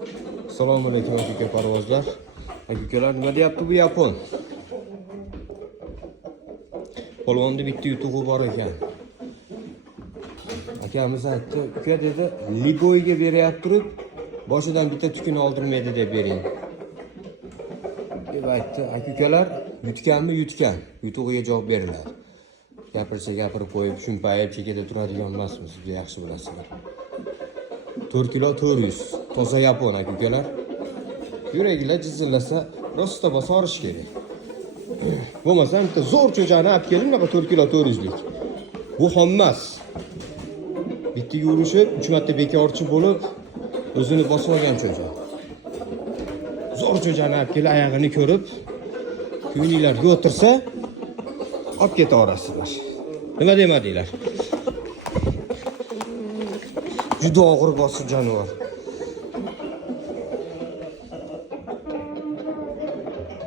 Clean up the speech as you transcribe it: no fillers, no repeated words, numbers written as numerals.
Assalomu alaykum aka parvozlar. Akalar nima deyapti bu yapon? Polvonda bitta yutug'i bor ekan. Akamiz aytdi, uka dedi, Liboyga beryapti turib, boshidan bitta tukuni oldirmaydi deb bering. Deb aytdi, aka-ukalar yutganmi yutgan, yutug'iga javob beriladi. Gapirsa gapirib qo'yib, shumpayib chekada turadigan emasmiz, siz yaxshi bilasizlar. 4 kilo 400, toza yapon aka-ukalar. Yuraginglar jizillasa, rosta bosorish kerak. Bo'lmasa bitta zo'r cho'jani olib kelib, bunaqa 4 kilo 400lik. Bu xommas. Bitta yurishib, 3 marta bekorchi bo'lib, o'zini bosib olgan cho'ja. Zo'r cho'jani olib kelib, oyog'ini ko'rib, ko'nglinglarga o'tirsa, olib keta olasizlar. Nima demadinglar? Juda og'ir bosib jonivor.